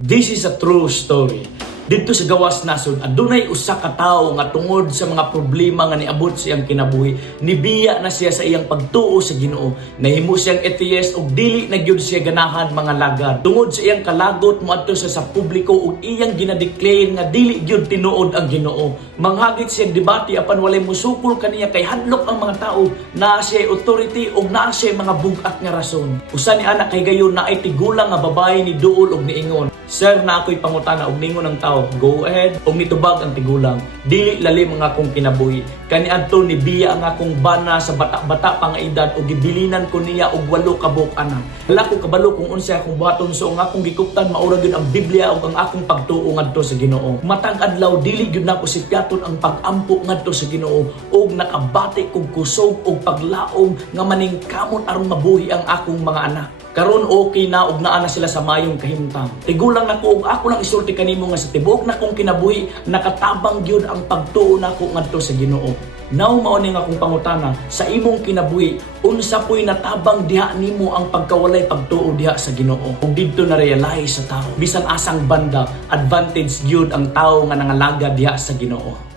This is a true story. Dito sa gawas nasod, adunay usa ka tawo nga tungod sa mga problema nga niabot siyang kinabuhi, nibiya na siya sa iyang pagtuo sa Ginoo. Nahimo siyang atheist ug dili na gyud siya ganahan mga lagad. Tungod sa iyang kalagot moadto sa publiko ug iyang ginadeclare nga dili gyud tinuod ang Ginoo. Manghagit siya debate apan walay musukol kaniya kay hadlok ang mga tawo na siya authority ug naa siya mga bug-at nga rason. Usa ni anak kay gayon na ay tigulang nga babae ni duol ug niingon, "Sir, na ako'y pangutana og ningon ng tao." Go ahead. Og nitubag ang tigulang, dili lalim ang akong kinabuhi. Kaniadto ni biya ang akong bana sa bata-bata pa nga edad ug gibilinan ko niya og 8 ka buok anak. Hala ko kabalo kung unsa akong buhaton, so ang akong gikuptan maura gyud ang Biblia ug ang akong pagtuo ngadto sa Ginoo. Matag adlaw dili gyud nako sipyaton ang pag-ampo ngadto sa Ginoo ug nakabati kog kusog ug paglaom nga maningkamot aron mabuhi ang akong mga anak. Karon okay na ug naa na sila sa mayong kahimtang. Tigulang nako ug ako lang isulti kanimo nga sa tibuok na kong kinabuhi nakatabang gyud ang pagtuo nako ngadto sa Ginoo. Now mao ni nga akong pangutana, sa imong kinabuhi unsa poy natabang diha nimo ang pagkawalay pagtuo diha sa Ginoo? Ug didto na realize sa tao bisan asang banda advantage gyud ang tao nga nangalagad diha sa Ginoo.